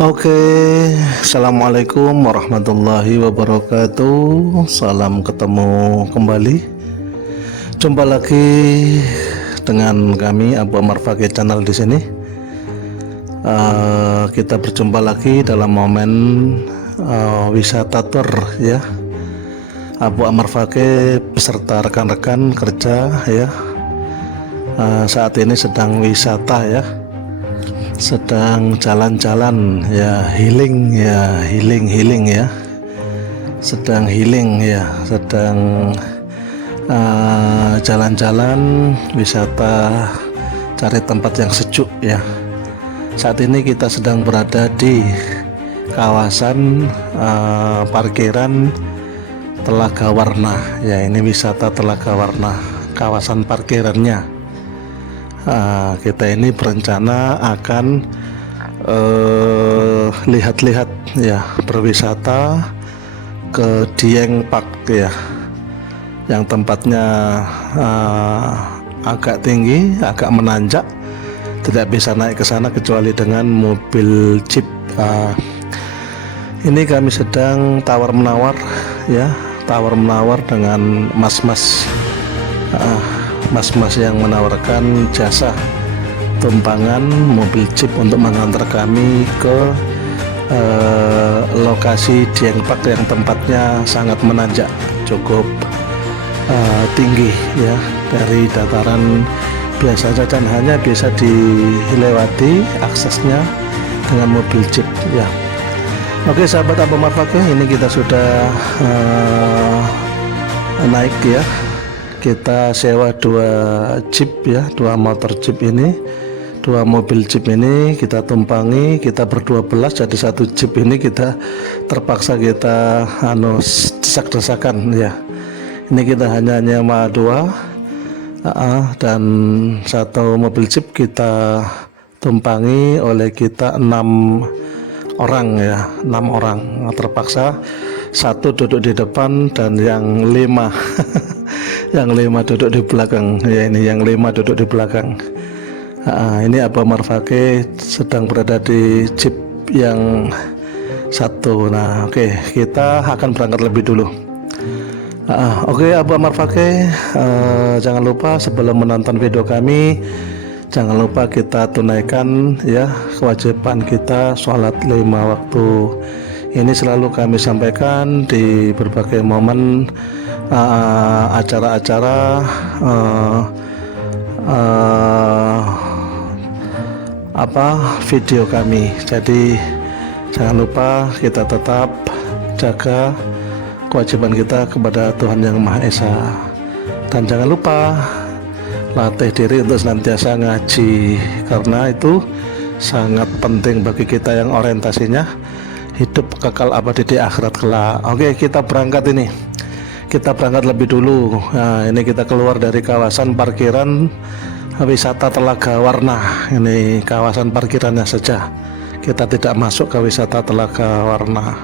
Oke, assalamualaikum warahmatullahi wabarakatuh. Salam ketemu kembali. Jumpa lagi dengan kami Abu Amar Fakih Channel di sini. Kita berjumpa lagi dalam momen wisata tour ya. Abu Amar Fakih beserta rekan-rekan kerja ya. Saat ini sedang wisata ya. Sedang jalan-jalan ya, healing ya, healing ya, sedang healing ya, sedang jalan-jalan wisata, cari tempat yang sejuk ya. Saat ini kita sedang berada di kawasan parkiran Telaga Warna ya. Ini wisata Telaga Warna, kawasan parkirannya. Kita ini berencana akan lihat-lihat ya, berwisata ke Dieng Park ya, yang tempatnya agak tinggi, agak menanjak, tidak bisa naik ke sana kecuali dengan mobil jeep. Ini kami sedang tawar menawar ya, tawar menawar dengan mas-mas yang menawarkan jasa tumpangan mobil jeep untuk mengantar kami ke lokasi Dieng Park yang tempatnya sangat menanjak, cukup tinggi ya, dari dataran biasa dan hanya bisa dilewati aksesnya dengan mobil jeep ya. Oke sahabat Abu Amar Fakih, ini kita sudah naik ya. Kita sewa dua jeep ya, dua motor jeep ini, dua mobil jeep ini kita tumpangi. Kita ber-12, jadi satu jeep ini kita terpaksa kita desak-desakan ya. Ini kita hanya nyewa dua dan satu mobil jeep kita tumpangi oleh kita 6 orang ya, 6 orang. Terpaksa satu duduk di depan dan yang 5 yang 5 duduk di belakang ya. Ini yang 5 duduk di belakang. Ini Abu Amar Fakih sedang berada di jeep yang satu. Nah oke, kita akan berangkat lebih dulu. Oke Abu Amar Fakih, jangan lupa sebelum menonton video kami, jangan lupa kita tunaikan ya kewajiban kita sholat 5 waktu. Ini selalu kami sampaikan di berbagai momen acara-acara video kami. Jadi jangan lupa kita tetap jaga kewajiban kita kepada Tuhan Yang Maha Esa, dan jangan lupa latih diri untuk senantiasa ngaji, karena itu sangat penting bagi kita yang orientasinya hidup kekal abadi di akhirat kelak. Oke, kita berangkat ini. Kita berangkat lebih dulu. Nah, ini kita keluar dari kawasan parkiran wisata Telaga Warna. Ini kawasan parkirannya saja. Kita tidak masuk ke wisata Telaga Warna.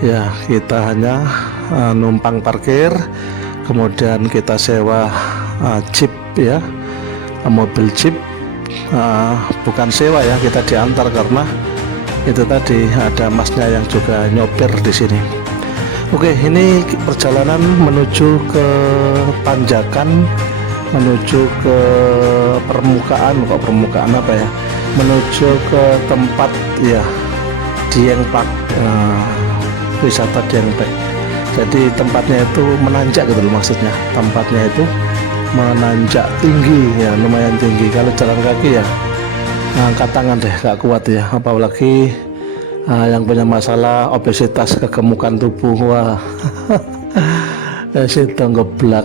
Ya, kita hanya numpang parkir, kemudian kita sewa jeep ya, mobil jeep. Bukan sewa ya, kita diantar karena itu tadi ada masnya yang juga nyopir di sini. Oke, ini perjalanan menuju ke tanjakan, menuju ke permukaan, kok permukaan apa ya? Menuju ke tempat ya Dieng Park, wisata Dieng Park. Jadi tempatnya itu menanjak gitu loh, maksudnya tempatnya itu menanjak tinggi ya, lumayan tinggi. Kalau jalan kaki ya angkat tangan deh, gak kuat ya, apalagi yang punya masalah obesitas, kegemukan tubuh, wah situ ngeblak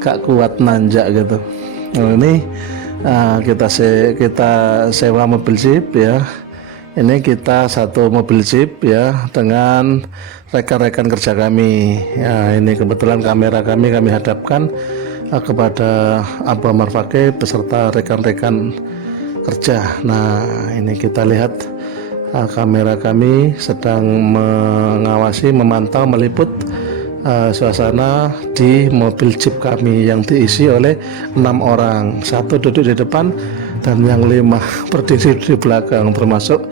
gak kuat nanjak gitu. Nah, ini kita sewa mobil jeep ya. Ini kita satu mobil jeep ya dengan rekan-rekan kerja kami ya. Ini kebetulan kamera kami hadapkan kepada Abu Amar Fakih beserta rekan-rekan kerja. Nah ini kita lihat kamera kami sedang mengawasi, memantau, meliput suasana di mobil jeep kami yang diisi oleh 6 orang. Satu duduk di depan, dan yang 5 berdiri di belakang, termasuk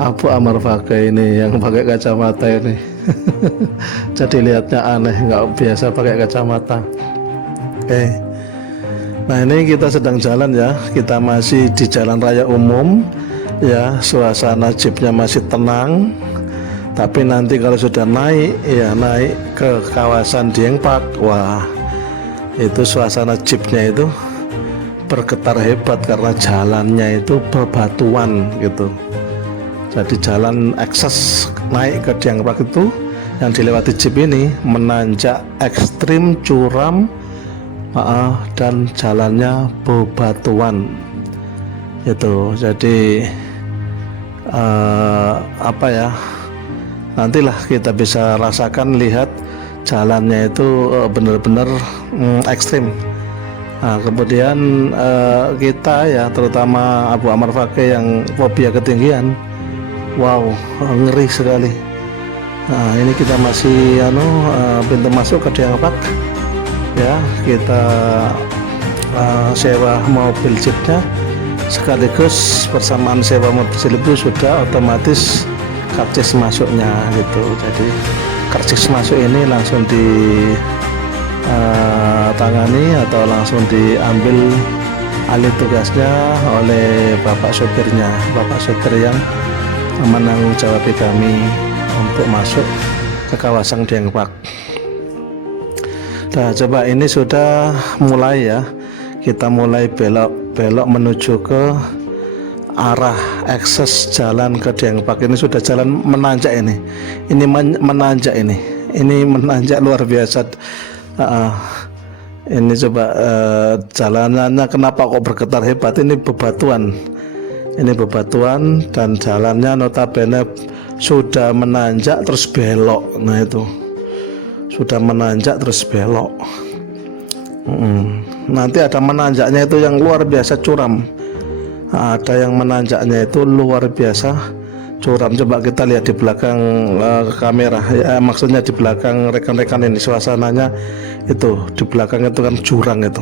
Abu Ammar Fakih ini yang pakai kacamata ini. Jadi lihatnya aneh, nggak biasa pakai kacamata. Oke. Nah ini kita sedang jalan ya, kita masih di jalan raya umum ya, suasana jeepnya masih tenang. Tapi nanti kalau sudah naik ke kawasan Dieng Park, wah itu suasana jeepnya itu bergetar hebat karena jalannya itu bebatuan gitu. Jadi jalan akses naik ke Dieng Park itu yang dilewati jeep ini menanjak ekstrim, curam, dan jalannya bebatuan itu. Jadi nantilah kita bisa rasakan, lihat jalannya itu benar-benar ekstrim. Nah, kemudian kita ya, terutama Abu Ammar Fakih yang fobia ketinggian, wow, ngeri sekali. Nah ini kita masih pintu masuk ke Dieng Park ya, kita sewa mobil jeepnya sekaligus bersamaan sewa mobil jeep itu sudah otomatis karcis masuknya gitu. Jadi karcis masuk ini langsung ditangani atau langsung diambil alih tugasnya oleh bapak sopirnya, bapak sopir yang menanggung jawab kami untuk masuk ke kawasan Dieng Park. Nah coba ini sudah mulai ya, kita mulai belok menuju ke arah akses jalan ke Dieng Park. Ini sudah jalan menanjak ini menanjak ini menanjak luar biasa. Ini coba jalanannya kenapa kok bergetar hebat, ini bebatuan dan jalannya notabene sudah menanjak terus belok. Nah itu sudah menanjak terus belok. Nanti ada menanjaknya itu yang luar biasa curam. Ada yang menanjaknya itu luar biasa curam. Coba kita lihat di belakang kamera ya, maksudnya di belakang rekan-rekan ini, suasananya itu di belakang itu kan jurang itu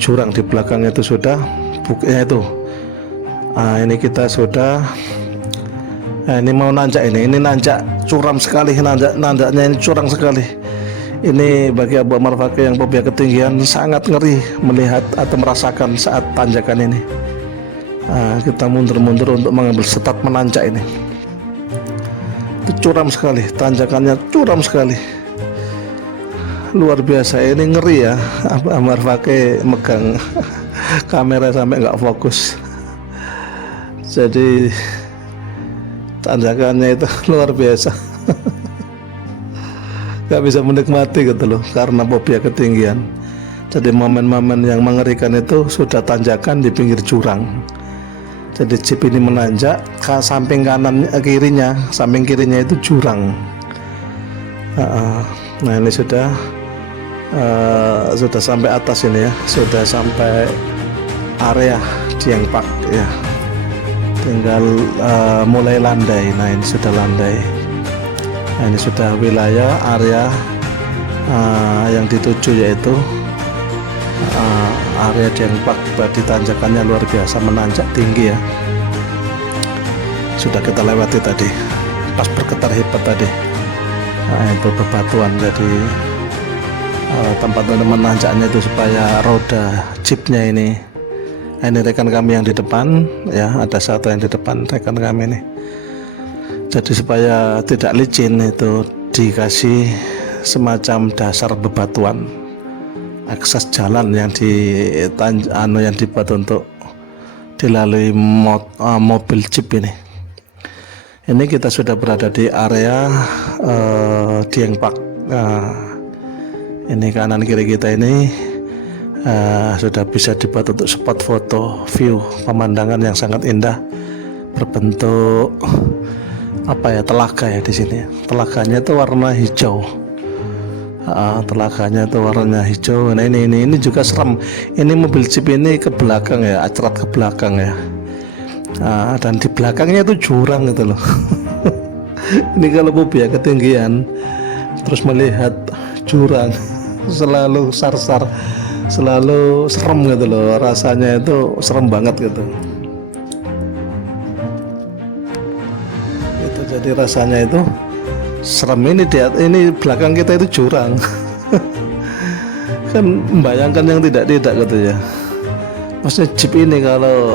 jurang di belakang itu sudah buknya itu. Ini kita sudah ini mau nanjak, ini nanjak curam sekali, nanjaknya ini curang sekali. Ini bagi Abu Ammar Fakih yang fobia ketinggian sangat ngeri melihat atau merasakan saat tanjakan ini. Kita mundur-mundur untuk mengambil start menanjak ini. Itu curam sekali, tanjakannya curam sekali, luar biasa. Ini ngeri ya, Abu Ammar Fakih megang kamera sampai nggak fokus. Jadi tanjakannya itu luar biasa. Gak bisa menikmati gitu loh karena fobia ketinggian. Jadi momen-momen yang mengerikan itu sudah tanjakan di pinggir jurang. Jadi jeep ini menanjak ke samping kanan samping kirinya itu jurang. Nah ini sudah sampai atas ini ya, sudah sampai area Dieng Park ya. Tinggal mulai landai. Nah ini sudah landai. Nah, ini sudah wilayah area yang dituju, yaitu area Dieng Park. Berarti tanjakannya luar biasa, menanjak tinggi ya. Sudah kita lewati tadi, pas bergetar hebat tadi. Nah, itu bebatuan. Jadi tempat menanjaknya itu supaya roda jeepnya ini rekan kami yang di depan ya, ada satu yang di depan rekan kami ini. Jadi supaya tidak licin itu dikasih semacam dasar bebatuan akses jalan yang dibuat untuk dilalui mobil jeep ini. Ini kita sudah berada di area Dieng Park. Ini kanan kiri kita ini sudah bisa dibuat untuk spot foto view pemandangan yang sangat indah, berbentuk telaga ya di sini. Telaganya itu warna hijau. Telaganya itu warnanya hijau. Nah ini juga serem. Ini mobil jeep ini ke belakang ya, acrat ke belakang ya. Dan di belakangnya itu jurang gitu loh. Ini kalau fobia ketinggian terus melihat jurang selalu sar-sar selalu serem gitu loh, rasanya itu serem banget gitu. Itu jadi rasanya itu serem. Ini belakang kita itu jurang. Kan membayangkan yang tidak gitu ya. Maksudnya jeep ini kalau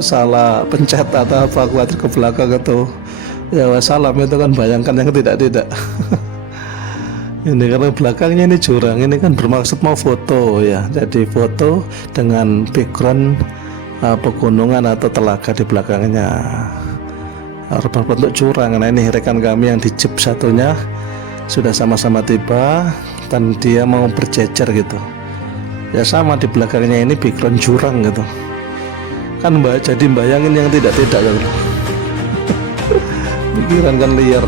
salah pencet atau apa khawatir ke belakang itu ya wassalam, itu kan bayangkan yang tidak. Ini karena belakangnya ini jurang, ini kan bermaksud mau foto ya, jadi foto dengan background pegunungan atau telaga di belakangnya berbentuk jurang. Nah ini rekan kami yang di jeep satunya sudah sama-sama tiba dan dia mau berjejer gitu ya, sama di belakangnya ini background jurang gitu kan jadi bayangin yang tidak gitu. Pikiran kan liar.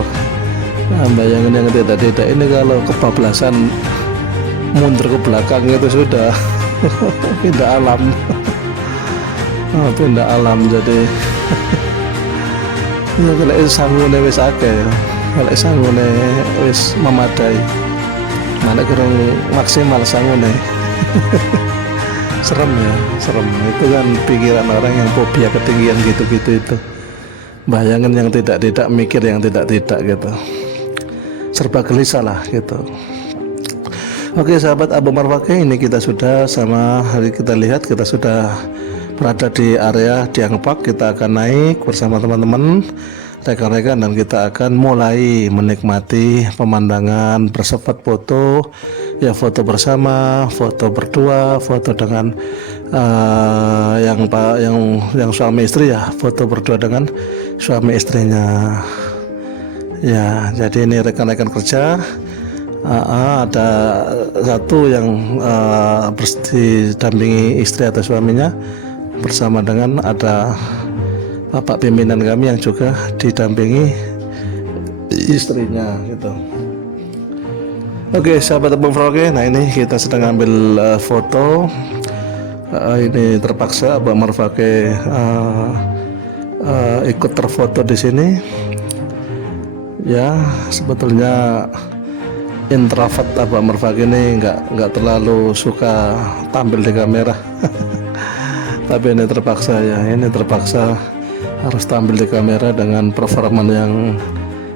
Nah, bayangin yang tidak ini kalau kebablasan mundur ke belakang itu sudah pindah alam. Pindah alam. Jadi ya kalau sanggune wis akeh, kalau sanggune wis memadai, mana kurang maksimal sanggune. Serem ya, serem. Itu kan pikiran orang yang fobia ketinggian gitu-gitu itu. Bayangin yang tidak mikir yang tidak gitu. Serba gelisah lah gitu. Oke sahabat Abu Marfaqih, ini kita sudah kita lihat kita sudah berada di area Dieng Park. Kita akan naik bersama teman-teman rekan-rekan dan kita akan mulai menikmati pemandangan, bersuap foto ya, foto bersama, foto berdua, foto dengan yang suami istri ya, foto berdua dengan suami istrinya ya. Jadi ini rekan-rekan kerja, ada satu yang didampingi istri atau suaminya bersama dengan ada bapak pimpinan kami yang juga didampingi istrinya gitu. Oke sahabat Abu Marfaqih, nah ini kita sedang ambil foto. Ini terpaksa Abu Marfaqih ikut terfoto di sini. Ya sebetulnya introvert Abu Marfaqih ini nggak terlalu suka tampil di kamera. Tapi ini terpaksa ya, terpaksa harus tampil di kamera dengan performa yang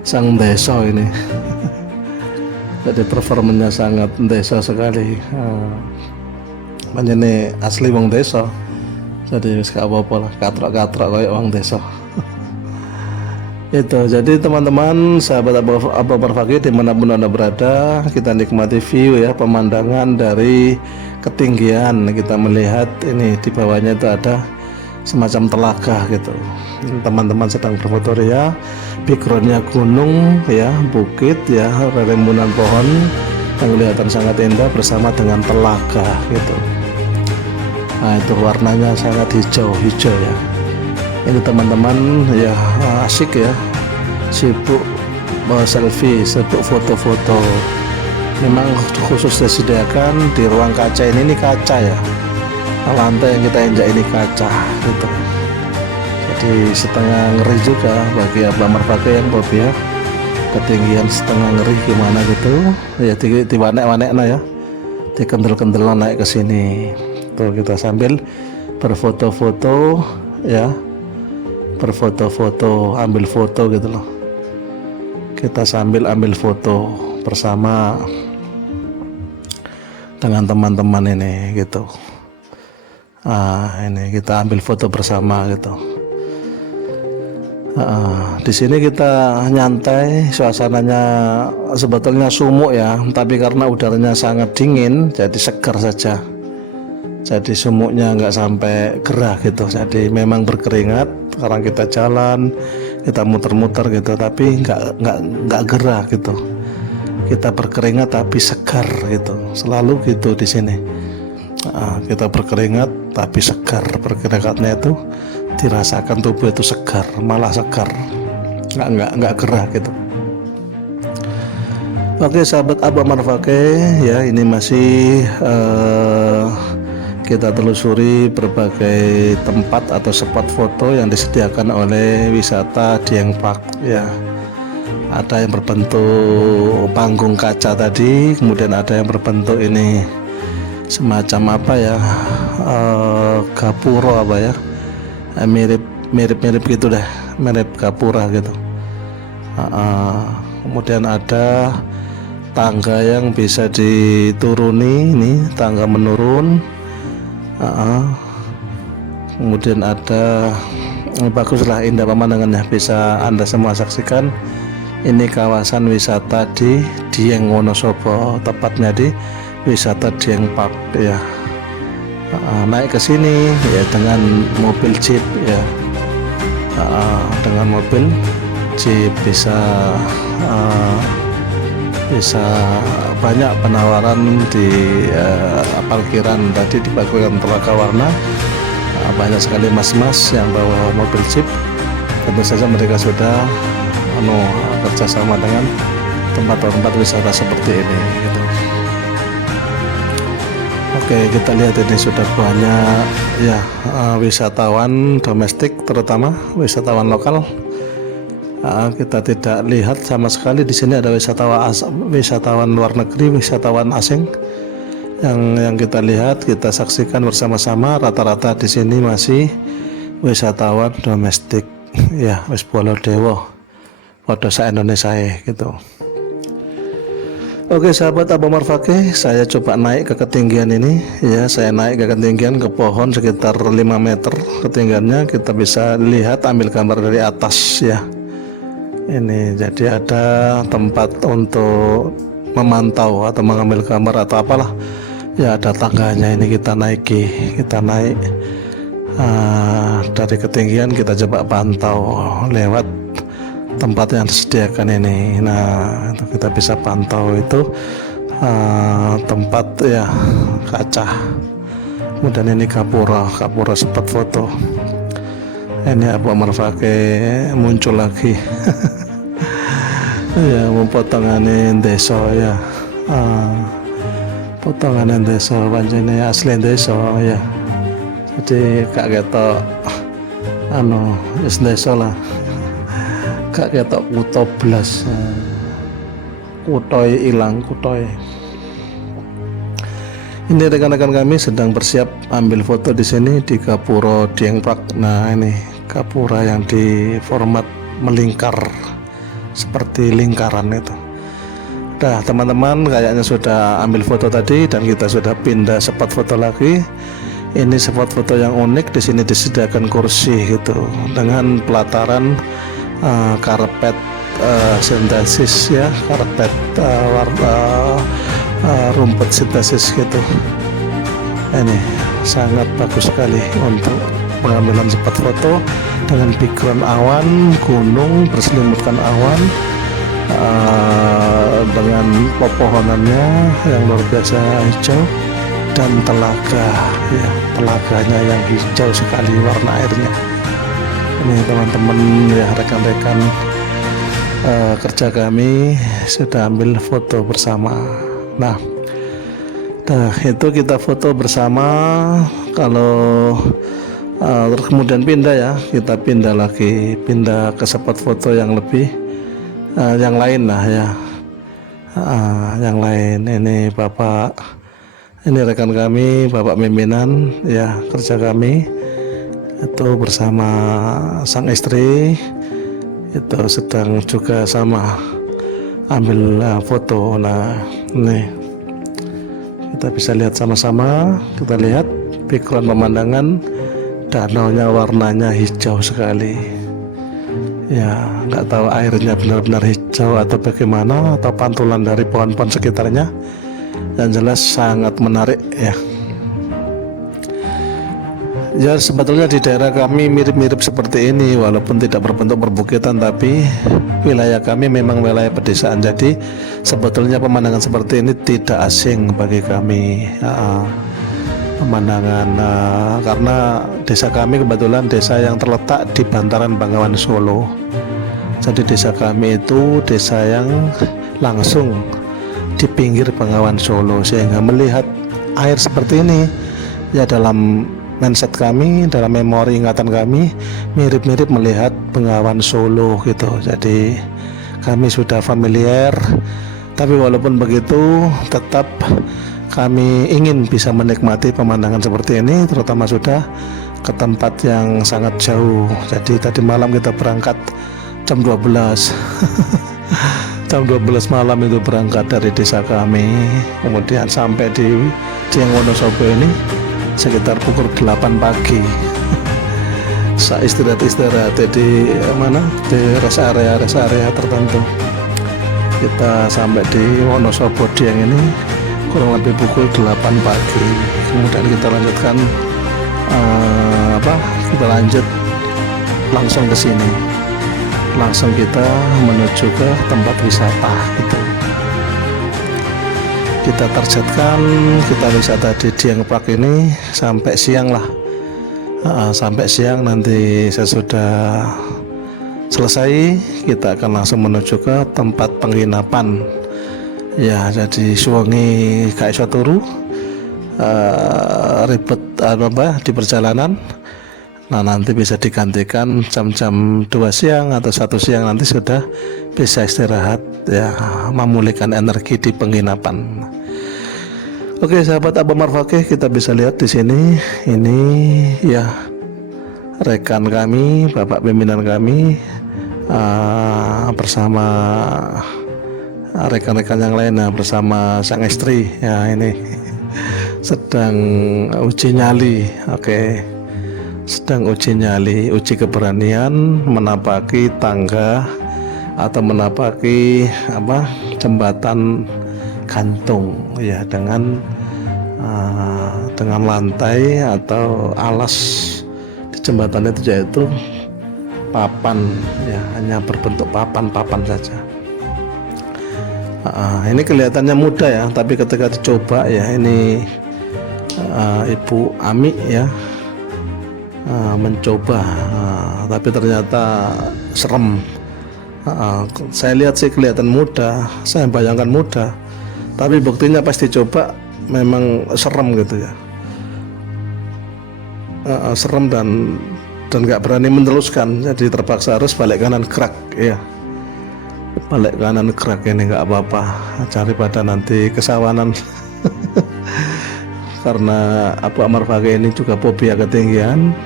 sang desa ini. Jadi performanya sangat desa sekali. Ini asli wong desa. Jadi wis gak apa-apa lah, katrok-katrok kayak wong desa. Itu jadi teman-teman sahabat Abu Marfaqih dimanapun Anda berada, kita nikmati view ya, pemandangan dari ketinggian. Kita melihat ini di bawahnya itu ada semacam telaga gitu. Teman-teman sedang berfoto ya, backgroundnya gunung ya, bukit ya, rembulan pohon yang kelihatan sangat indah bersama dengan telaga gitu. Nah itu warnanya sangat hijau ya. Ini teman-teman ya asik ya, sibuk selfie, sibuk foto-foto. Memang khusus disediakan di ruang kaca ini kaca ya, lantai yang kita injak ini kaca gitu. Jadi setengah ngeri juga bagi Abu Marfaqih yang fobia ketinggian, setengah ngeri gimana gitu ya, diwanek-wanek ya, dikendel-kendel naik ke sini. Tuh kita sambil berfoto-foto ya, berfoto-foto, ambil foto gitu loh. Kita sambil ambil foto bersama dengan teman-teman ini gitu. Ini kita ambil foto bersama gitu. Di sini kita nyantai, suasananya sebetulnya sumuk ya, tapi karena udaranya sangat dingin jadi segar saja. Jadi sumuknya nggak sampai gerah gitu. Jadi memang berkeringat karena kita jalan, kita muter-muter gitu, tapi nggak gerah gitu. Kita berkeringat tapi segar gitu. Selalu gitu di sini. Kita berkeringat tapi segar, berkeringatnya itu dirasakan tubuh itu segar, malah segar, nggak gerah gitu. Oke sahabat Abu Marfaqih ya, ini masih kita telusuri berbagai tempat atau spot foto yang disediakan oleh wisata Dieng Park ya. ada yang berbentuk panggung kaca tadi, kemudian ada yang berbentuk ini semacam apa ya, gapuro apa ya, mirip gitu deh, mirip gapura gitu. Kemudian ada tangga yang bisa dituruni, ini tangga menurun. Kemudian ada, baguslah, indah pemandangannya, bisa Anda semua saksikan. Ini kawasan wisata di Dieng Wonosobo, tepatnya di wisata Dieng Park ya. Naik ke sini ya dengan mobil jeep ya, dengan mobil jeep bisa banyak penawaran di parkiran tadi, di parkiran Telaga Warna. Banyak sekali mas-mas yang bawa mobil jeep. Tentu saja mereka sudah kerjasama dengan tempat-tempat wisata seperti ini gitu. Oke, kita lihat ini sudah banyak ya wisatawan domestik, terutama wisatawan lokal. Kita tidak lihat sama sekali di sini ada wisatawan luar negeri, wisatawan asing. Yang kita lihat, kita saksikan bersama-sama, rata-rata di sini masih wisatawan domestik ya, wis bolo dewo pada sa Indonesia gitu. Oke sahabat Abomar Fakih, saya coba naik ke ketinggian ini ya, saya naik ke ketinggian, ke pohon sekitar 5 meter ketinggiannya. Kita bisa lihat, ambil gambar dari atas ya. Ini jadi ada tempat untuk memantau atau mengambil gambar atau apalah ya, ada tangganya ini, kita naik dari ketinggian, kita coba pantau lewat tempat yang disediakan ini. Nah, itu kita bisa pantau itu tempat ya, kaca. Kemudian ini kapura spot foto. Ini Abomar Fakih muncul lagi. Ya, potongan desa ya, potongan desa pancene asli desa ya. Jadi kak ketok wis desa lah, kak ketok kutha blas, kutoy ilang kutoy. Ini rekan-rekan kami sedang bersiap ambil foto di sini di Gapuro Dieng Park. Nah, ini gapura yang di format melingkar seperti lingkaran itu. Nah, teman-teman kayaknya sudah ambil foto tadi dan kita sudah pindah spot foto lagi. Ini spot foto yang unik, di sini disediakan kursi gitu dengan pelataran karpet sintesis ya, karpet rumput sintesis gitu. Ini sangat bagus sekali untuk pengambilan spot foto dengan background awan, gunung berselimutkan awan, dengan pepohonannya yang luar biasa hijau, dan telaga ya, telaganya yang hijau sekali warna airnya. Ini teman-teman ya, rekan-rekan kerja kami sudah ambil foto bersama. Nah, itu kita foto bersama. Kalau terus kemudian pindah ya, kita pindah ke spot foto yang lebih yang lain lah ya, yang lain. Ini ini rekan kami, Bapak pimpinan ya, kerja kami itu bersama sang istri itu sedang juga sama ambil foto. Nah, ini kita bisa lihat sama-sama, kita lihat background pemandangan, danaunya warnanya hijau sekali ya, nggak tahu airnya benar-benar hijau atau bagaimana, atau pantulan dari pohon-pohon sekitarnya. Yang jelas sangat menarik ya. Ya, sebetulnya di daerah kami mirip-mirip seperti ini, walaupun tidak berbentuk perbukitan, tapi wilayah kami memang wilayah pedesaan. Jadi sebetulnya pemandangan seperti ini tidak asing bagi kami. Pemandangan karena desa kami kebetulan desa yang terletak di bantaran Bengawan Solo. Jadi desa kami itu desa yang langsung di pinggir Bengawan Solo, sehingga melihat air seperti ini ya, dalam mindset kami, dalam memori ingatan kami, mirip-mirip melihat Bengawan Solo gitu. Jadi kami sudah familiar. Tapi walaupun begitu, tetap kami ingin bisa menikmati pemandangan seperti ini, terutama sudah ke tempat yang sangat jauh. Jadi tadi malam kita berangkat jam 12 jam 12 malam itu berangkat dari desa kami, kemudian sampai di Dieng Wonosobo ini sekitar pukul 8 pagi. Saya istirahat di mana, di rest area tertentu. Kita sampai di Wonosobo Dieng ini kurang lebih pukul 8 pagi. Kemudian kita lanjutkan kita lanjut langsung ke sini, langsung kita menuju ke tempat wisata gitu. Kita targetkan kita wisata di Dieng Park ini sampai siang lah. Sampai siang, nanti sesudah selesai kita akan langsung menuju ke tempat penginapan ya. Jadi suwengi gak iso turu, ribet di perjalanan. Nah, nanti bisa digantikan jam-jam 2 siang atau 1 siang, nanti sudah bisa istirahat ya, memulihkan energi di penginapan. Oke sahabat Abamar Fakih, kita bisa lihat di sini, ini ya rekan kami, bapak pimpinan kami bersama rekan-rekan yang lain, bersama sang istri ya, ini sedang uji nyali. Oke, sedang uji nyali, uji keberanian menapaki tangga atau menapaki jembatan gantung ya, dengan lantai atau alas di jembatan itu, yaitu papan ya, hanya berbentuk papan saja. Ini kelihatannya mudah ya, tapi ketika dicoba ya, ini Ibu Ami ya mencoba, tapi ternyata serem. Saya lihat sih kelihatan mudah, saya bayangkan mudah, tapi buktinya pas dicoba memang serem gitu ya. Serem dan nggak berani meneruskan, jadi terpaksa harus balik kanan gerak ya. Balik kanan gerak ini nggak apa-apa, daripada nanti kesawanan. Karena Abu Amar Fakih ini juga fobia ketinggian.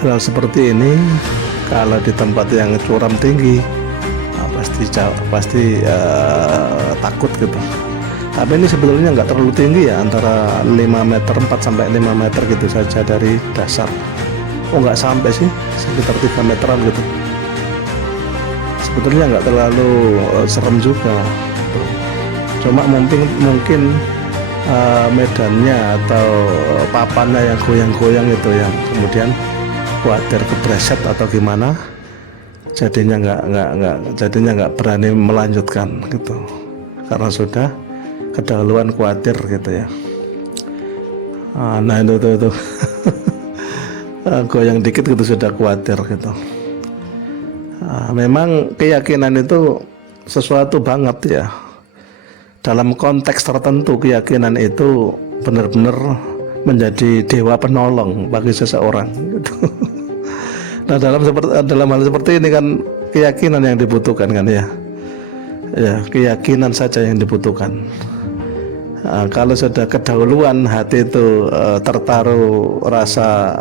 Hal seperti ini kalau di tempat yang curam tinggi pasti takut gitu. Tapi ini sebetulnya nggak terlalu tinggi ya, antara 4 sampai 5 meter gitu saja dari dasar. Oh, nggak sampai sih, sekitar 3 meteran gitu. Sebetulnya nggak terlalu serem juga. Cuma mungkin medannya atau papannya yang goyang-goyang itu yang kemudian khawatir kebreset atau gimana, jadinya nggak berani melanjutkan gitu, karena sudah kedahuluan khawatir gitu ya. Nah itu goyang dikit gitu sudah khawatir gitu. Memang keyakinan itu sesuatu banget ya. Dalam konteks tertentu keyakinan itu benar-benar menjadi dewa penolong bagi seseorang gitu. Nah, dalam hal seperti ini kan keyakinan yang dibutuhkan kan ya. Ya, keyakinan saja yang dibutuhkan. Kalau sudah kedahuluan hati itu tertaruh rasa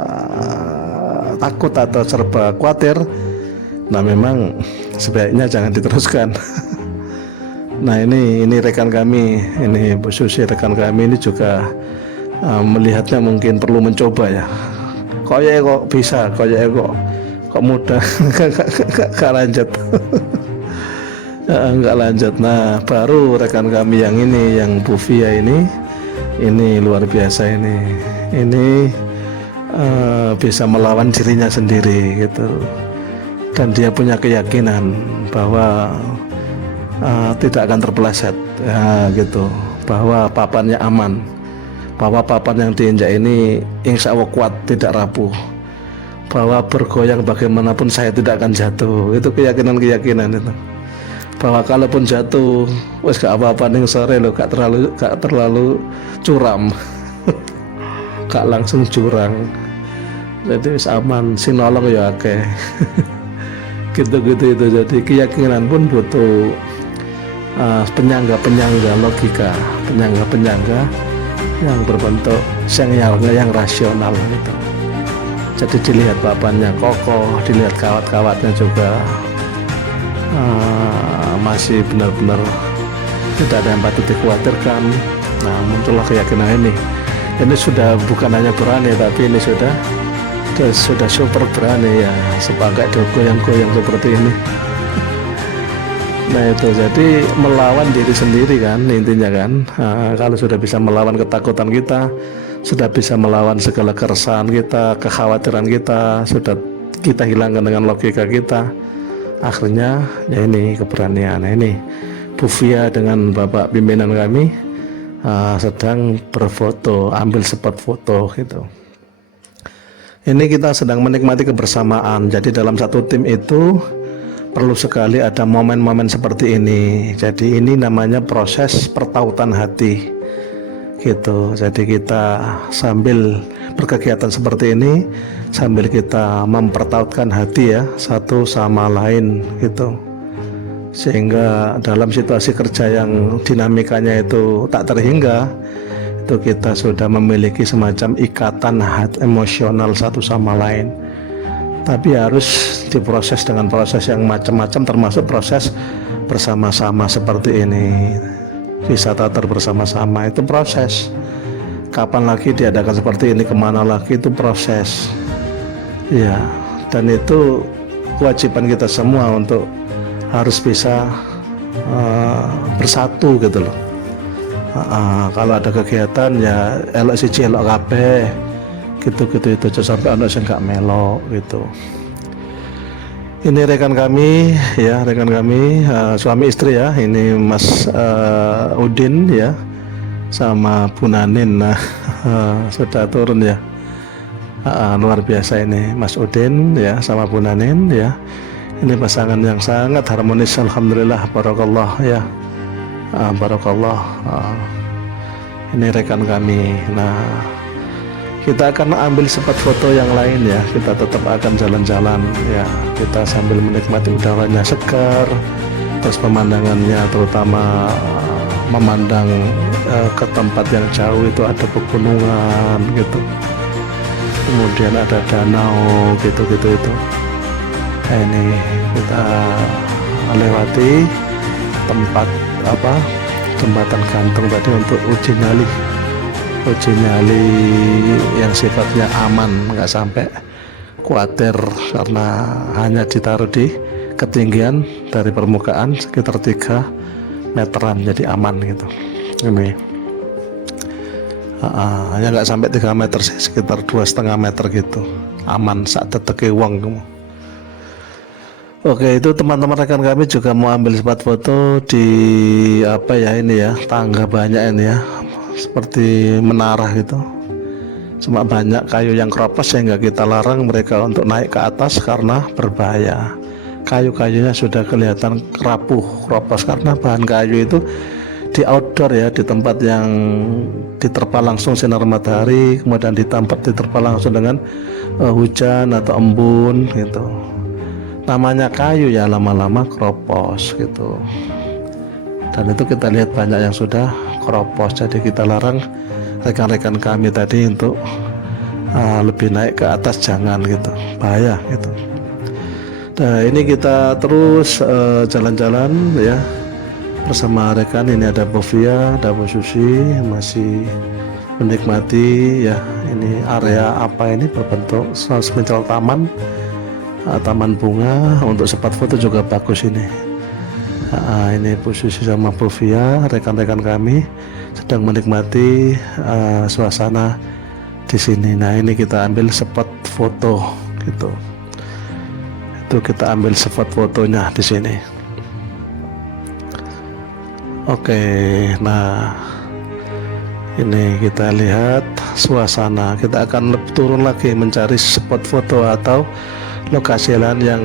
takut atau serba khawatir, nah memang sebaiknya jangan diteruskan. Nah ini rekan kami, ini Bu Susi rekan kami ini juga melihatnya mungkin perlu mencoba ya. Kok bisa, kok mudah, gak lanjut. Nggak lanjut. Nah baru rekan kami yang ini, yang Bu Via ini luar biasa ini bisa melawan dirinya sendiri gitu, dan dia punya keyakinan bahwa tidak akan terpeleset ya, gitu, bahwa papannya aman, bahwa papan yang diinjak ini insya Allah kuat, tidak rapuh, bahwa bergoyang bagaimanapun saya tidak akan jatuh. Itu keyakinan itu, bahwa kalaupun jatuh wes gak apa-apa ning sore lo, gak terlalu curam. Gak langsung jurang, jadi wis aman, sinolong ya akeh. gitu-gitu itu. Jadi keyakinan pun butuh penyangga-penyangga logika, penyangga-penyangga yang berbentuk yang rasional gitu. Jadi dilihat bapaknya kokoh, dilihat kawat-kawatnya juga masih benar-benar tidak ada yang patut dikhawatirkan. Nah, muncullah keyakinan ini. Ini sudah bukan hanya berani, tapi ini sudah super berani ya, sebagai goyang-goyang seperti ini. Nah itu, jadi melawan diri sendiri kan intinya kan. Kalau sudah bisa melawan ketakutan kita, sudah bisa melawan segala keresahan kita, kekhawatiran kita, sudah kita hilangkan dengan logika kita, akhirnya ya ini keberanian. Nah, ini Bu Fia dengan Bapak pimpinan kami sedang berfoto, ambil spot foto gitu. Ini kita sedang menikmati kebersamaan. Jadi dalam satu tim itu perlu sekali ada momen-momen seperti ini. Jadi ini namanya proses pertautan hati gitu. Jadi kita sambil berkegiatan seperti ini, sambil kita mempertautkan hati ya, satu sama lain gitu. Sehingga dalam situasi kerja yang dinamikanya itu tak terhingga, itu kita sudah memiliki semacam ikatan emosional satu sama lain. Tapi harus diproses dengan proses yang macam-macam, termasuk proses bersama-sama seperti ini. Wisata bersama-sama itu proses. Kapan lagi diadakan seperti ini, kemana lagi, itu proses ya. Dan itu kewajiban kita semua untuk harus bisa bersatu gitu loh. Kalau ada kegiatan ya elok siji elok kabeh gitu itu sampai anak sing gak melok gitu. Ini rekan kami ya, suami istri ya, ini Mas Udin ya sama Bu Nanin. Nah, sudah turun ya. Luar biasa ini Mas Udin ya sama Bu Nanin ya. Ini pasangan yang sangat harmonis, alhamdulillah, barakallah ya. Barakallah. Ini rekan kami. Nah, kita akan ambil spot foto yang lain ya. Kita tetap akan jalan-jalan ya. Kita sambil menikmati udaranya segar, terus pemandangannya, terutama memandang ke tempat yang jauh itu ada pegunungan gitu. Kemudian ada danau gitu-gitu itu. Nah, ini kita lewati tempat jembatan gantung tadi untuk uji nyali yang sifatnya aman, nggak sampai khawatir karena hanya ditaruh di ketinggian dari permukaan sekitar 3 meteran, jadi aman gitu. Ini hanya nggak sampai 3 meter sih, sekitar 2,5 meter gitu, aman saat teteki wong. Oke, itu teman-teman rekan kami juga mau ambil spot foto di tangga banyak ini ya, seperti menara gitu. Cuma banyak kayu yang keropos sehingga kita larang mereka untuk naik ke atas karena berbahaya. Kayu-kayunya sudah kelihatan rapuh, keropos karena bahan kayu itu di outdoor ya, di tempat yang diterpa langsung sinar matahari, kemudian diterpa langsung dengan hujan atau embun gitu. Namanya kayu ya, lama-lama keropos gitu. Dan itu kita lihat banyak yang sudah keropos. Jadi kita larang rekan-rekan kami tadi untuk lebih naik ke atas, jangan gitu, bahaya gitu. Nah, ini kita terus jalan-jalan ya bersama rekan. Ini ada Bu Fia, ada Bu Susi, masih menikmati ya. Ini area apa ini, berbentuk semacam taman bunga. Untuk spot foto juga bagus ini. Ini Bu Susi sama Bu Fia, rekan-rekan kami sedang menikmati suasana di sini. Nah, ini kita ambil spot foto gitu. Itu kita ambil spot fotonya di sini. Oke, nah ini kita lihat suasana. Kita akan turun lagi mencari spot foto atau lokasi lain yang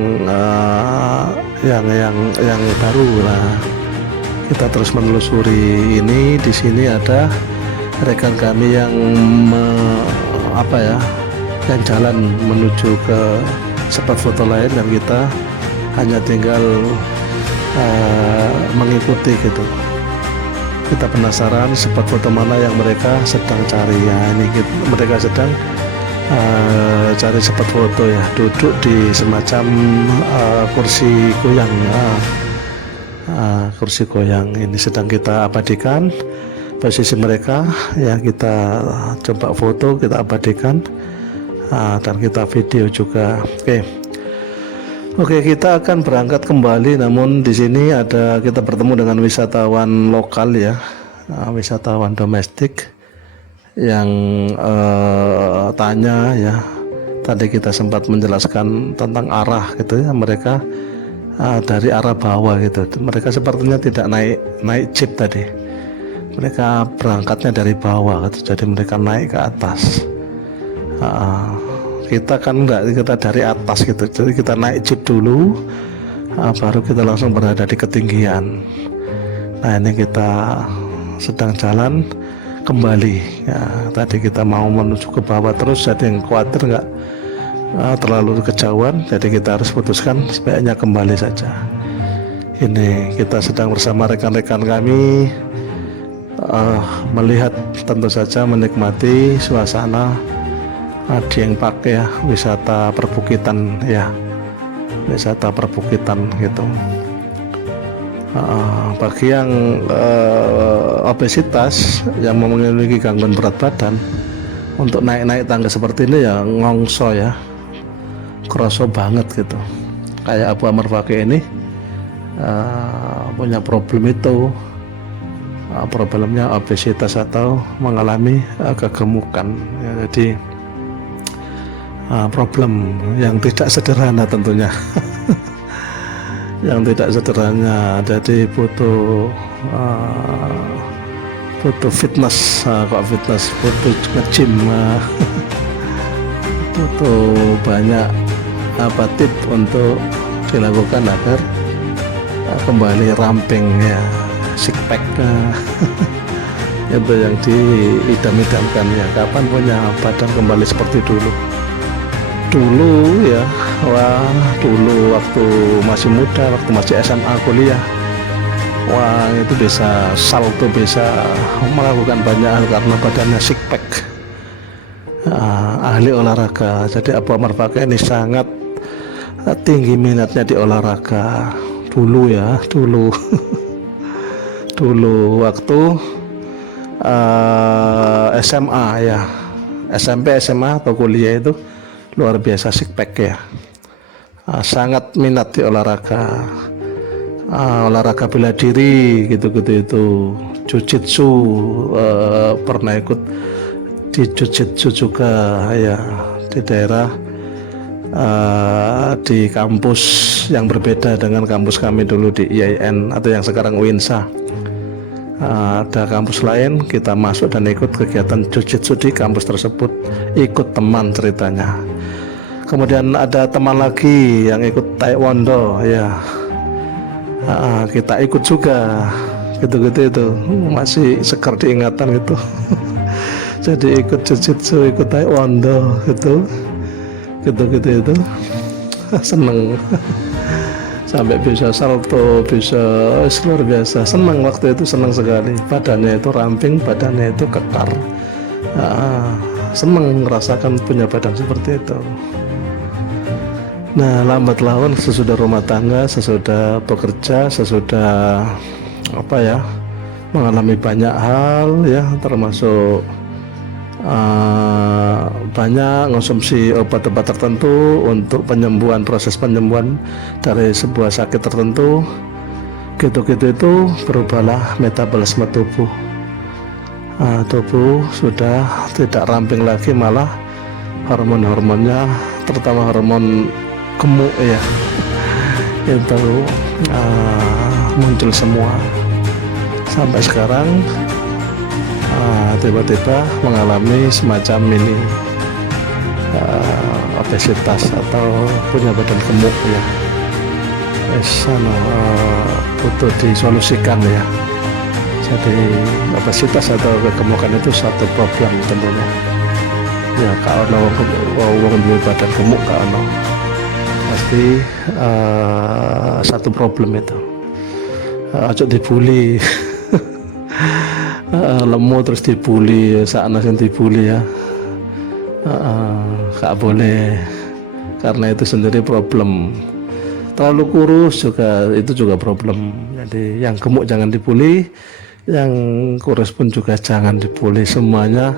baru. Nah, kita terus menelusuri ini. Di sini ada rekan kami yang yang jalan menuju ke spot foto lain, dan kita hanya tinggal mengikuti gitu. Kita penasaran spot foto mana yang mereka sedang cari ya. Ini mereka sedang cari spot foto ya, duduk di semacam kursi goyang. Kursi goyang ini sedang kita abadikan posisi mereka ya, kita coba foto, kita abadikan dan kita video juga. Oke, kita akan berangkat kembali, namun di sini kita bertemu dengan wisatawan lokal ya, wisatawan domestik yang tanya ya. Tadi kita sempat menjelaskan tentang arah gitu ya, mereka dari arah bawah gitu. Mereka sepertinya tidak naik jeep tadi. Mereka berangkatnya dari bawah gitu, jadi mereka naik ke atas. Kita kan enggak, kita dari atas gitu, jadi kita naik jeep dulu, baru kita langsung berada di ketinggian. Nah, ini kita sedang jalan kembali ya. Tadi kita mau menuju ke bawah terus, jadi yang khawatir enggak terlalu kejauhan, jadi kita harus putuskan sebaiknya kembali saja. Ini kita sedang bersama rekan-rekan kami melihat, tentu saja menikmati suasana Dieng Park ya, wisata perbukitan ya, wisata perbukitan gitu. Bagi yang obesitas, yang memiliki gangguan berat badan, untuk naik tangga seperti ini ya ngongso ya, kerasa banget gitu. Kayak Abu Amr Fakih ini punya problem itu, problemnya obesitas atau mengalami kegemukan ya, jadi problem yang tidak sederhana tentunya. Yang tidak sederhana, jadi butuh fitness, butuh nge-gym, butuh banyak tip untuk dilakukan agar kembali ramping ya, six pack itu yang diidam-idamkan ya. Kapan punya badan kembali seperti dulu ya. Wah, dulu waktu masih muda, waktu masih SMA kuliah, wah itu bisa salto, bisa melakukan banyak hal karena badannya six pack, ahli olahraga. Jadi Abu Amr Fakih ini sangat tinggi minatnya di olahraga dulu ya, dulu waktu SMA ya, SMP, SMA atau kuliah itu luar biasa six pack ya. Sangat minat di olahraga, olahraga bela diri gitu-gitu, itu jujitsu, pernah ikut di jujitsu juga ya, di daerah di kampus yang berbeda dengan kampus kami dulu di IAIN atau yang sekarang UINSA. Ada kampus lain, kita masuk dan ikut kegiatan jujitsu di kampus tersebut, ikut teman ceritanya. Kemudian ada teman lagi yang ikut taekwondo ya, kita ikut juga gitu-gitu, itu masih segar diingatan gitu. Jadi ikut jujitsu, ikut taekwondo gitu itu seneng. Sampai bisa salto, bisa luar biasa, senang waktu itu, senang sekali. Badannya itu ramping, badannya itu kekar, senang merasakan punya badan seperti itu. Nah, lambat laun sesudah rumah tangga, sesudah bekerja, sesudah mengalami banyak hal ya, termasuk banyak konsumsi obat-obat tertentu untuk penyembuhan, proses penyembuhan dari sebuah sakit tertentu, gitu-gitu, itu berubahlah metabolisme tubuh. Tubuh sudah tidak ramping lagi, malah hormon-hormonnya, terutama hormon gemuk ya, itu muncul semua. Sampai sekarang tiba-tiba mengalami semacam ini obesitas atau punya badan gemuk ya. Butuh disolusikan ya. Jadi obesitas atau kegemukan itu satu problem tentunya ya. Kalau wong duwe badan gemuk, kalau pasti satu problem itu. Ojo dibully. Lemu terus dibully, sakna sing dibully ya. Gak boleh, karena itu sendiri problem. Terlalu kurus juga itu juga problem. Jadi yang gemuk jangan dibully, yang kurus pun juga jangan dibully. Semuanya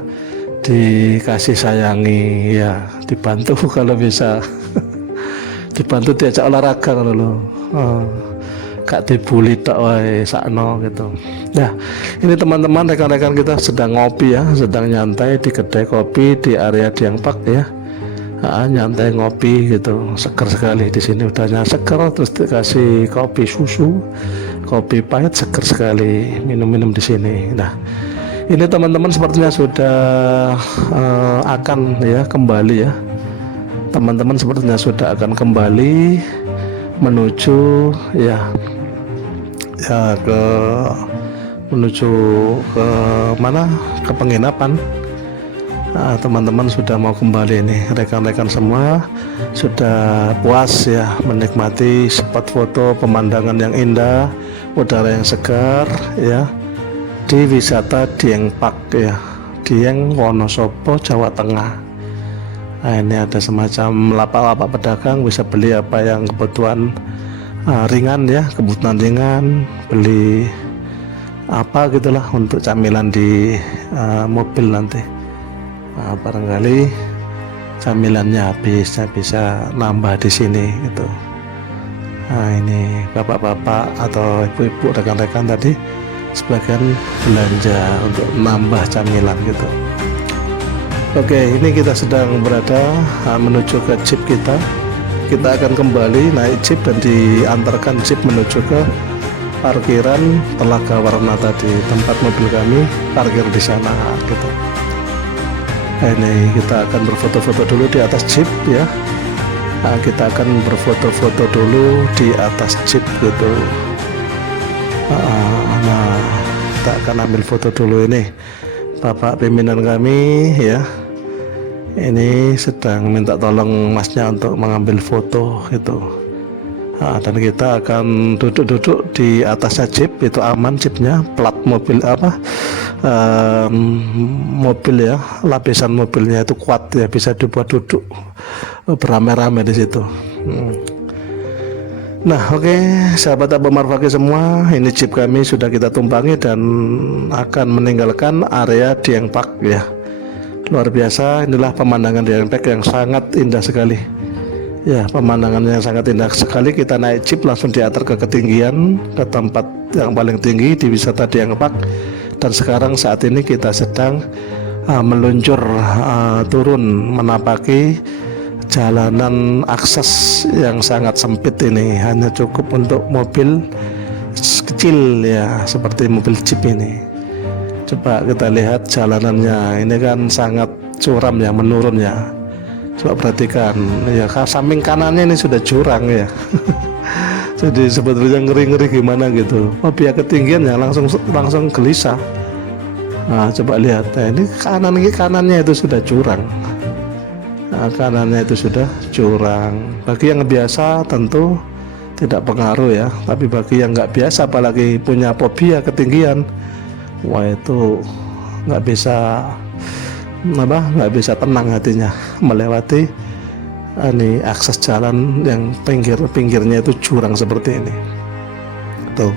dikasih sayangi ya, dibantu kalau bisa. Dibantu diajak olahraga kalau lo. Gak dibully tak wae sakno gitu. Nah, ini teman-teman rekan-rekan kita sedang ngopi ya, sedang nyantai di kedai kopi di area Dieng Park ya. Nyantai ngopi gitu, seger sekali di sini udahnya seger, terus dikasih kopi susu, kopi pahit, seger sekali minum-minum di sini. Nah, ini teman-teman sepertinya sudah akan ya kembali ya. Teman-teman sepertinya sudah akan kembali menuju menuju ke mana, ke penginapan. Teman-teman sudah mau kembali ini, rekan-rekan semua sudah puas ya menikmati spot foto, pemandangan yang indah, udara yang segar ya di wisata Dieng Park ya, Dieng, Wonosobo, Jawa Tengah. Nah, ini ada semacam lapak-lapak pedagang, bisa beli apa yang kebutuhan ringan ya, kebutuhan ringan, beli apa gitulah untuk camilan di mobil nanti. Barangkali camilannya habis, bisa nambah di sini gitu. Nah, ini bapak-bapak atau ibu-ibu, rekan-rekan tadi sebagian belanja untuk nambah camilan gitu. Oke, ini kita sedang berada menuju ke jeep kita. Kita akan kembali naik jeep dan diantarkan jeep menuju ke parkiran Telaga Warna tadi, tempat mobil kami parkir di sana gitu. Ini kita akan berfoto-foto dulu di atas jeep ya. Kita akan berfoto-foto dulu di atas jeep gitu. Nah, kita akan ambil foto dulu ini. Bapak pimpinan kami ya, ini sedang minta tolong masnya untuk mengambil foto gitu. Dan kita akan duduk-duduk di atasnya jeep, itu aman jeepnya, plat mobil mobil ya, lapisan mobilnya itu kuat ya, bisa dibuat duduk beramai-ramai di situ. Nah, oke, sahabat Abah Marfaki semua, ini jeep kami sudah kita tumpangi dan akan meninggalkan area Dieng Park ya. Luar biasa, inilah pemandangan Dieng Park yang sangat indah sekali. Ya, pemandangannya sangat indah sekali. Kita naik jeep langsung diantar ke ketinggian, ke tempat yang paling tinggi di wisata Dieng Park. Dan sekarang saat ini kita sedang meluncur turun menapaki jalanan akses yang sangat sempit ini, hanya cukup untuk mobil kecil ya, seperti mobil jeep ini. Coba kita lihat jalanannya, ini kan sangat curam ya, menurun ya. Coba perhatikan ya, samping kanannya ini sudah jurang ya. Jadi sebetulnya ngeri-ngeri gimana gitu. Pihak ketinggian ya langsung gelisah. Nah, coba lihat, ini kanannya itu sudah jurang. Kanannya itu sudah jurang. Bagi yang biasa tentu tidak pengaruh ya, tapi bagi yang nggak biasa, apalagi punya fobia ketinggian, wah itu nggak bisa tenang hatinya melewati ini akses jalan yang pinggirnya itu jurang seperti ini. Tuh,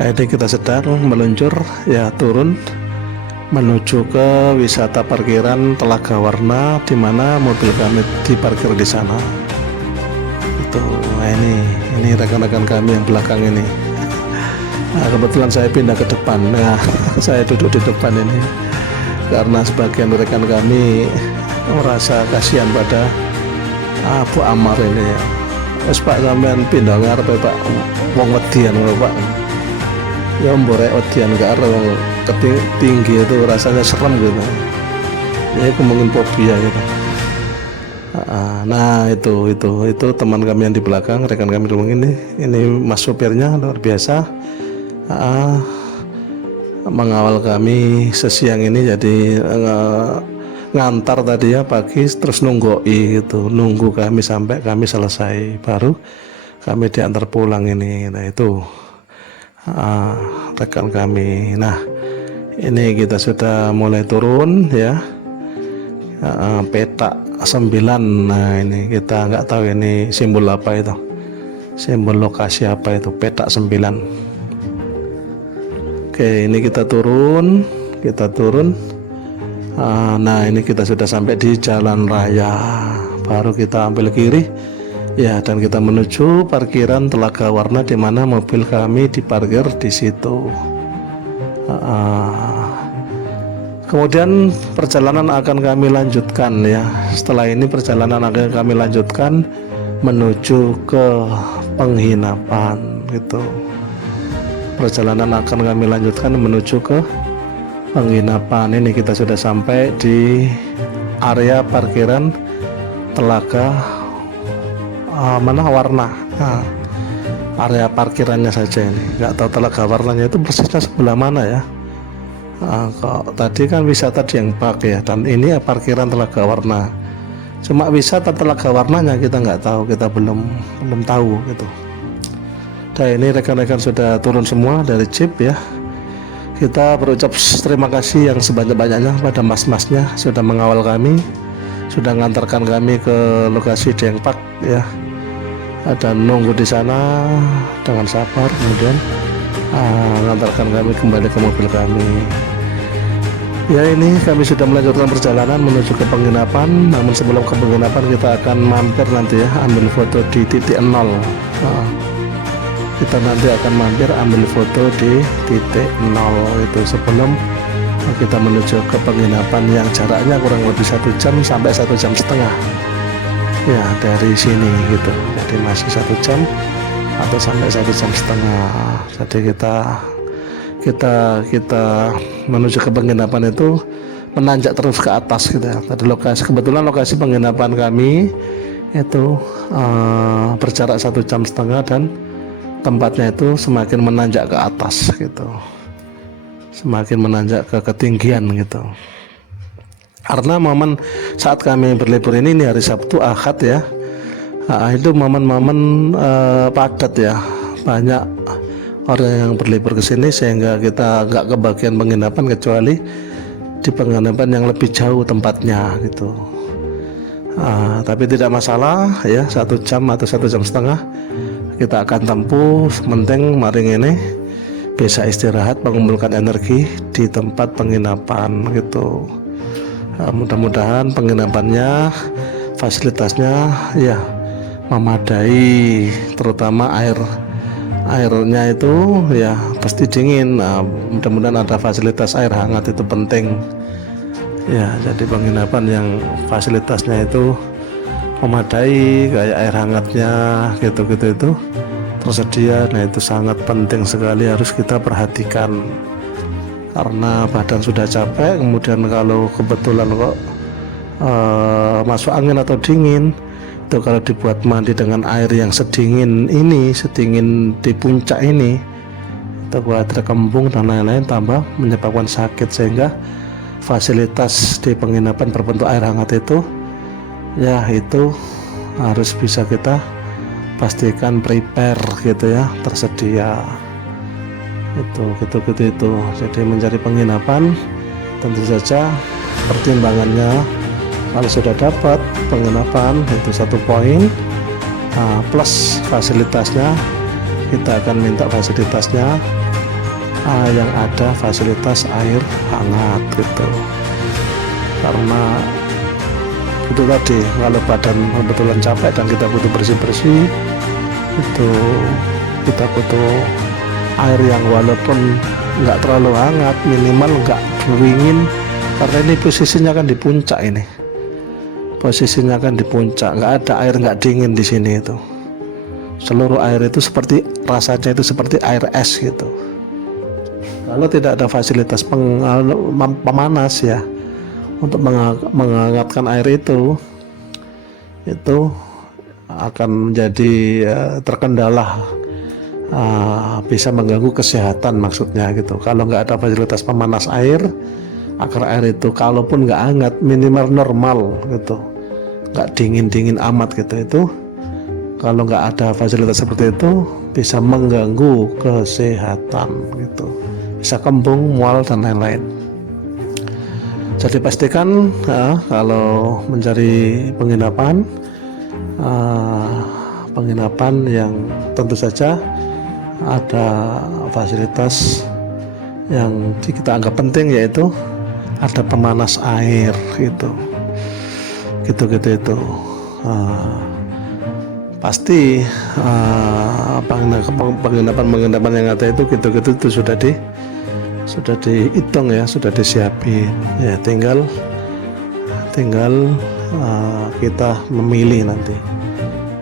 ini kita sedang meluncur ya, turun menuju ke wisata parkiran Telaga Warna, di mana mobil kami diparkir di sana. Itu, nah ini rekan-rekan kami yang belakang ini. Nah, kebetulan saya pindah ke depan. Nah, saya duduk di depan ini karena sebagian rekan kami merasa kasihan pada Bu Amar ini ya. Wes Pak, sampean pindah ngarep Pak, wong wedian Pak. Ya mborek wedian gak arep, wong tinggi itu rasanya serem gitu. Ya ngomongin fobia gitu. Nah itu teman kami yang di belakang, rekan kami dulu ini mas sopirnya luar biasa. Mengawal kami sesiang ini, jadi ngantar tadi ya pagi, terus nunggoi gitu, nunggu kami sampai kami selesai, baru kami diantar pulang ini. Nah itu rekan kami. Nah ini kita sudah mulai turun ya, petak 9. Nah ini kita nggak tahu ini simbol apa itu, simbol lokasi apa itu, petak 9. Oke, ini kita turun. Nah ini kita sudah sampai di jalan raya, baru kita ambil kiri ya, dan kita menuju parkiran Telaga Warna di mana mobil kami diparkir di situ. Kemudian perjalanan akan kami lanjutkan ya. Setelah ini perjalanan akan kami lanjutkan menuju ke penginapan gitu. Perjalanan akan kami lanjutkan menuju ke penginapan. Ini kita sudah sampai di area parkiran Telaga Warna. Nah, area parkirannya saja ini, nggak tahu Telaga Warnanya itu persisnya sebelah mana ya. Kok tadi kan wisata Dieng Bak ya, dan ini parkiran Telaga Warna. Cuma wisata Telaga Warnanya kita nggak tahu, kita belum tahu gitu. Nah ini rekan-rekan sudah turun semua dari jeep ya. Kita berucap terima kasih yang sebanyak-banyaknya pada mas-masnya sudah mengawal kami, sudah mengantarkan kami ke lokasi Dieng Bak ya, dan nunggu di sana dengan sabar, kemudian mengantarkan kami kembali ke mobil kami. Ya ini kami sudah melanjutkan perjalanan menuju ke penginapan. Namun sebelum ke penginapan kita akan mampir nanti ya, ambil foto di titik 0. Kita nanti akan mampir ambil foto di titik 0 itu sebelum kita menuju ke penginapan yang jaraknya kurang lebih 1 jam sampai 1,5 jam ya dari sini gitu. Jadi masih 1 jam atau sampai 1,5 jam. Jadi kita menuju ke penginapan itu menanjak terus ke atas gitu ya. Tadi kebetulan lokasi penginapan kami itu berjarak 1,5 jam dan tempatnya itu semakin menanjak ke atas gitu, semakin menanjak ke ketinggian gitu. Karena momen saat kami berlibur ini hari Sabtu Ahad ya, itu momen-momen padat ya, banyak orang yang berlibur ke sini sehingga kita nggak kebagian penginapan kecuali di penginapan yang lebih jauh tempatnya gitu. Tapi tidak masalah ya, 1 jam atau 1,5 jam kita akan tempuh. Penting maring ini bisa istirahat, mengumpulkan energi di tempat penginapan gitu. Mudah-mudahan penginapannya fasilitasnya ya memadai, terutama airnya itu ya pasti dingin. Mudah-mudahan ada fasilitas air hangat, itu penting ya. Jadi penginapan yang fasilitasnya itu memadai, kayak air hangatnya gitu-gitu itu tersedia. Nah itu sangat penting sekali, harus kita perhatikan karena badan sudah capek, kemudian kalau kebetulan kok masuk angin atau dingin itu, kalau dibuat mandi dengan air yang sedingin di puncak ini, itu buat terkembung dan lain-lain, tambah menyebabkan sakit. Sehingga fasilitas di penginapan berbentuk air hangat itu ya itu harus bisa kita pastikan prepare gitu ya, tersedia itu. Jadi mencari penginapan tentu saja pertimbangannya, kalau sudah dapat penginapan itu 1 poin, plus fasilitasnya kita akan minta fasilitasnya yang ada fasilitas air hangat gitu. Karena itu tadi, kalau badan kebetulan capek dan kita butuh bersih-bersih, itu kita butuh air yang walaupun nggak terlalu hangat, minimal nggak dingin, karena ini posisinya kan di puncak ini. Posisinya kan di puncak, nggak ada air nggak dingin di sini itu. Seluruh air itu seperti rasanya itu seperti air es gitu. Kalau tidak ada fasilitas pemanas ya untuk menghangatkan air itu akan menjadi terkendala, bisa mengganggu kesehatan maksudnya gitu. Kalau nggak ada fasilitas pemanas air, agar air itu kalaupun nggak hangat minimal normal gitu, nggak dingin amat gitu. Itu kalau nggak ada fasilitas seperti itu bisa mengganggu kesehatan gitu, bisa kembung, mual dan lain-lain. Jadi pastikan kalau mencari penginapan yang tentu saja ada fasilitas yang kita anggap penting, yaitu ada pemanas air gitu. Pasti penginapan yang ada itu gitu sudah dihitung ya, sudah disiapin ya, tinggal kita memilih nanti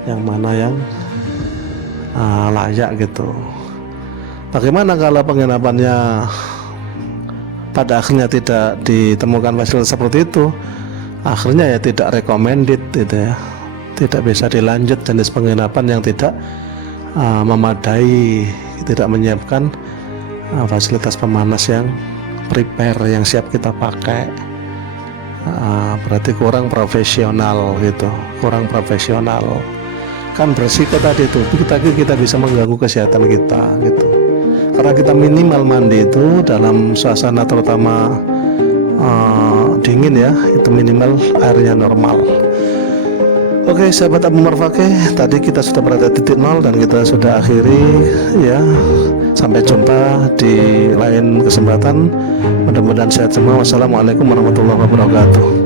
yang mana yang layak gitu. Bagaimana kalau penginapannya pada akhirnya tidak ditemukan fasilitas seperti itu, akhirnya ya tidak recommended gitu ya, tidak bisa dilanjut, jenis penginapan yang tidak memadai, tidak menyiapkan fasilitas pemanas yang prepare, yang siap kita pakai. Berarti kurang profesional gitu, kan berisiko tadi itu, kita bisa mengganggu kesehatan kita gitu. Karena kita minimal mandi itu dalam suasana terutama dingin ya, itu minimal airnya normal. Oke sahabat Abu Umar Fakih, tadi kita sudah berada di titik nol dan kita sudah akhiri ya. Sampai jumpa di lain kesempatan, mudah-mudahan sehat semua. Wassalamualaikum warahmatullahi wabarakatuh.